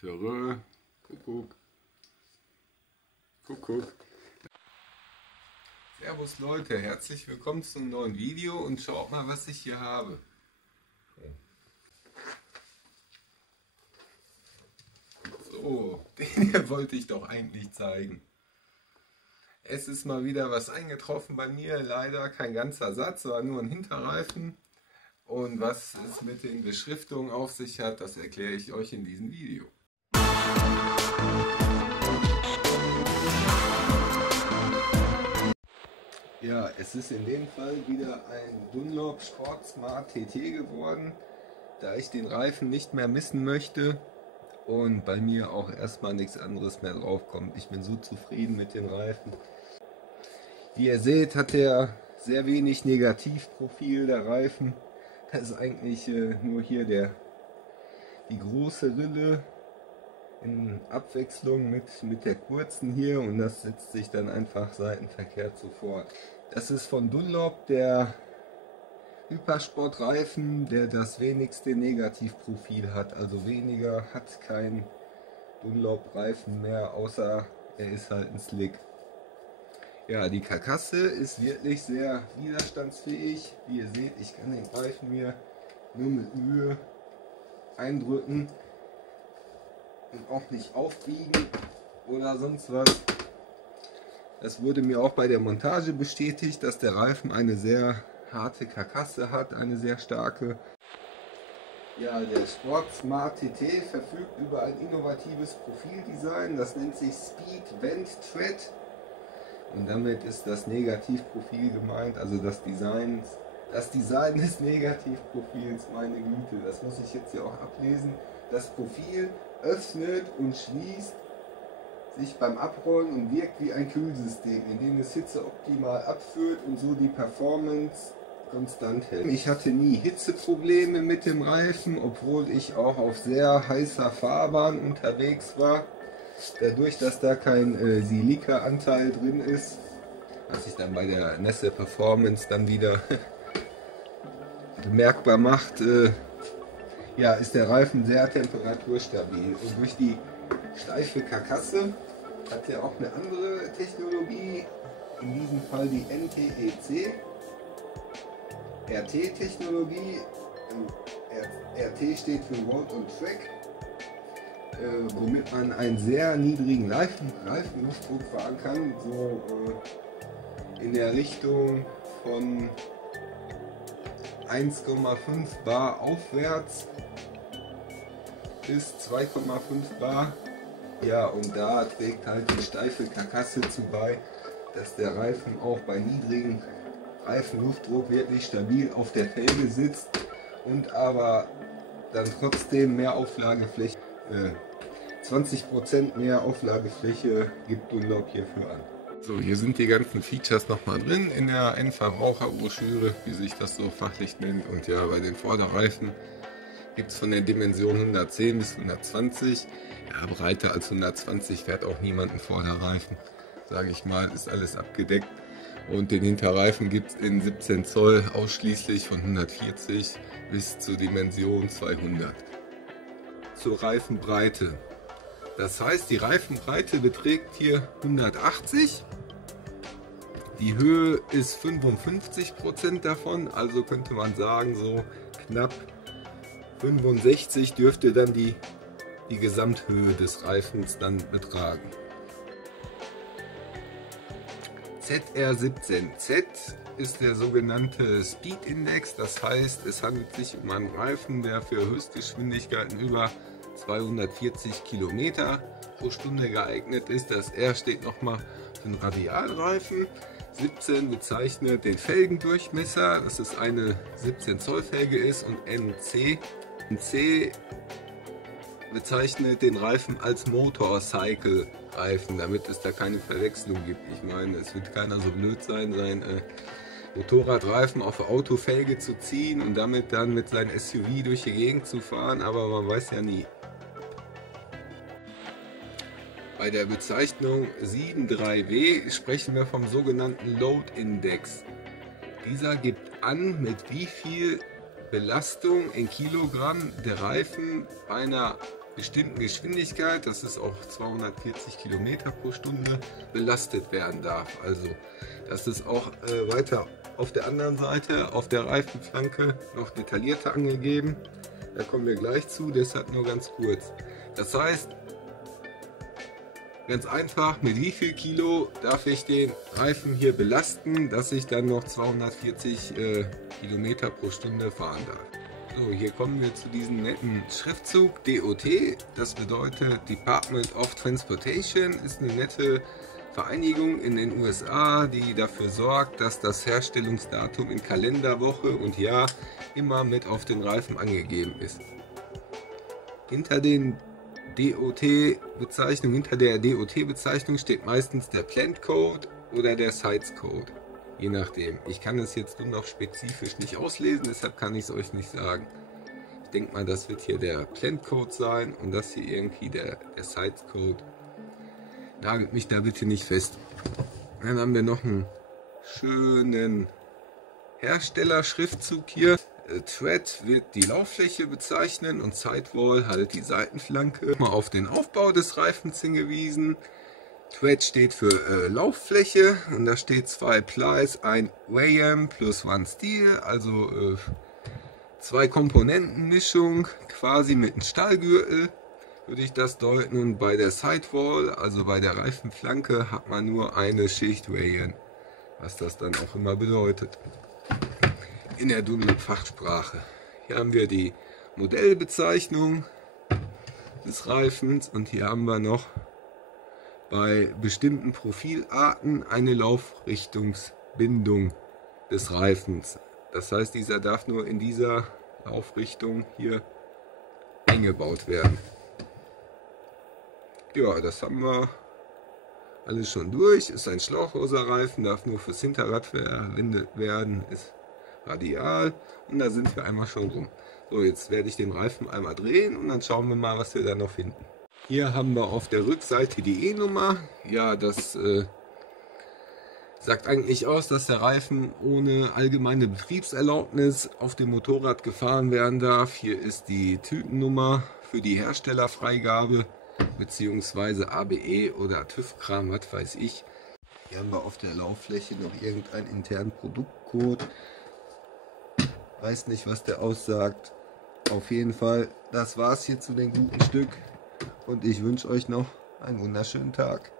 Törö, Kuckuck, Kuckuck. Servus Leute, herzlich willkommen zu einem neuen Video und schaut mal, was ich hier habe. So, den hier wollte ich doch eigentlich zeigen. Es ist mal wieder was eingetroffen bei mir, leider kein ganzer Satz, sondern nur ein Hinterreifen. Und was es mit den Beschriftungen auf sich hat, das erkläre ich euch in diesem Video. Ja, es ist in dem Fall wieder ein Dunlop Sport Smart TT geworden, da ich den Reifen nicht mehr missen möchte und bei mir auch erstmal nichts anderes mehr drauf kommt. Ich bin so zufrieden mit den Reifen. Wie ihr seht, hat er sehr wenig Negativprofil, der Reifen. Das ist eigentlich nur hier die große Rille in Abwechslung mit der kurzen hier, und das setzt sich dann einfach seitenverkehrt sofort. Das ist von Dunlop der Hypersportreifen, der das wenigste Negativprofil hat. Also weniger hat kein Dunlop Reifen mehr, außer er ist halt ein Slick. Ja, die Karkasse ist wirklich sehr widerstandsfähig. Wie ihr seht, ich kann den Reifen mir nur mit Mühe eindrücken und auch nicht aufbiegen oder sonst was. Das wurde mir auch bei der Montage bestätigt, dass der Reifen eine sehr harte Karkasse hat, eine sehr starke. Ja, der Sport Smart TT verfügt über ein innovatives Profildesign, das nennt sich Speed Vent Tread. Und damit ist das Negativprofil gemeint, also das Design des Negativprofils, meine Güte, das muss ich jetzt ja auch ablesen. Das Profil öffnet und schließt sich beim Abrollen und wirkt wie ein Kühlsystem, in dem es Hitze optimal abführt und so die Performance konstant hält. Ich hatte nie Hitzeprobleme mit dem Reifen, obwohl ich auch auf sehr heißer Fahrbahn unterwegs war. Dadurch, dass da kein Silika-Anteil drin ist, was sich dann bei der Nässe Performance dann wieder bemerkbar macht, ja, ist der Reifen sehr temperaturstabil. Und durch die steife Karkasse hat er auch eine andere Technologie, in diesem Fall die NTEC RT-Technologie. RT steht für Road on Track, womit man einen sehr niedrigen Reifenluftdruck fahren kann, so in der Richtung von 1,5 Bar aufwärts bis 2,5 Bar. Ja, und da trägt halt die steife Karkasse zu bei, dass der Reifen auch bei niedrigem Reifenluftdruck wirklich stabil auf der Felge sitzt und aber dann trotzdem mehr Auflagefläche, 20% mehr Auflagefläche gibt Dunlop hierfür an. So, hier sind die ganzen Features nochmal drin in der Endverbraucherbroschüre, wie sich das so fachlich nennt. Und ja, bei den Vorderreifen gibt es von der Dimension 110 bis 120. Ja, breiter als 120 fährt auch niemand einen Vorderreifen, sage ich mal, ist alles abgedeckt. Und den Hinterreifen gibt es in 17 Zoll ausschließlich von 140 bis zur Dimension 200. Zur Reifenbreite. Das heißt, die Reifenbreite beträgt hier 180. Die Höhe ist 55% davon, also könnte man sagen, so knapp 65 dürfte dann die Gesamthöhe des Reifens dann betragen. ZR17. Z ist der sogenannte Speed Index, das heißt, es handelt sich um einen Reifen, der für Höchstgeschwindigkeiten über 240 Kilometer pro Stunde geeignet ist. Das R steht nochmal für den Radialreifen. 17 bezeichnet den Felgendurchmesser, dass es eine 17 Zoll Felge ist, und NC bezeichnet den Reifen als Motorcycle Reifen, damit es da keine Verwechslung gibt. Ich meine, es wird keiner so blöd sein, seinen Motorradreifen auf eine Autofelge zu ziehen und damit dann mit seinem SUV durch die Gegend zu fahren, aber man weiß ja nie. Bei der Bezeichnung 73W sprechen wir vom sogenannten Load Index. Dieser gibt an, mit wie viel Belastung in Kilogramm der Reifen bei einer bestimmten Geschwindigkeit, das ist auch 240 Kilometer pro Stunde, belastet werden darf. Also das ist auch weiter auf der anderen Seite, auf der Reifenflanke, noch detaillierter angegeben. Da kommen wir gleich zu, deshalb nur ganz kurz. Das heißt, ganz einfach, mit wie viel Kilo darf ich den Reifen hier belasten, dass ich dann noch 240 Kilometer pro Stunde fahren darf. So, hier kommen wir zu diesem netten Schriftzug DOT. Das bedeutet Department of Transportation, ist eine nette Vereinigung in den USA, die dafür sorgt, dass das Herstellungsdatum in Kalenderwoche und Jahr immer mit auf den Reifen angegeben ist. Hinter den DOT-Bezeichnung, hinter der DOT-Bezeichnung steht meistens der Plant Code oder der Sites Code. Je nachdem. Ich kann es jetzt nur noch spezifisch nicht auslesen, deshalb kann ich es euch nicht sagen. Ich denke mal, das wird hier der Plant Code sein und das hier irgendwie der Sites Code. Nagelt mich da bitte nicht fest. Dann haben wir noch einen schönen Herstellerschriftzug hier. Tread wird die Lauffläche bezeichnen und Sidewall halt die Seitenflanke. Mal auf den Aufbau des Reifens hingewiesen. Tread steht für Lauffläche und da steht 2 Plies, ein Weigham plus 1 Steel, also 2 Komponentenmischung, quasi mit einem Stahlgürtel, würde ich das deuten. Und bei der Sidewall, also bei der Reifenflanke, hat man nur eine Schicht Weigham, was das dann auch immer bedeutet in der Dunlop-Fachsprache. Hier haben wir die Modellbezeichnung des Reifens und hier haben wir noch bei bestimmten Profilarten eine Laufrichtungsbindung des Reifens. Das heißt, dieser darf nur in dieser Laufrichtung hier eingebaut werden. Ja, das haben wir alles schon durch. Ist ein schlauchloser Reifen, darf nur fürs Hinterrad verwendet werden, ist radial und da sind wir einmal schon rum. So, jetzt werde ich den Reifen einmal drehen und dann schauen wir mal, was wir da noch finden. Hier haben wir auf der Rückseite die E-Nummer. Ja, das sagt eigentlich aus, dass der Reifen ohne allgemeine Betriebserlaubnis auf dem Motorrad gefahren werden darf. Hier ist die Typennummer für die Herstellerfreigabe beziehungsweise ABE oder TÜV-Kram, was weiß ich. Hier haben wir auf der Lauffläche noch irgendeinen internen Produktcode. Weiß nicht, was der aussagt. Auf jeden Fall, das war's hier zu dem guten Stück. Und ich wünsche euch noch einen wunderschönen Tag.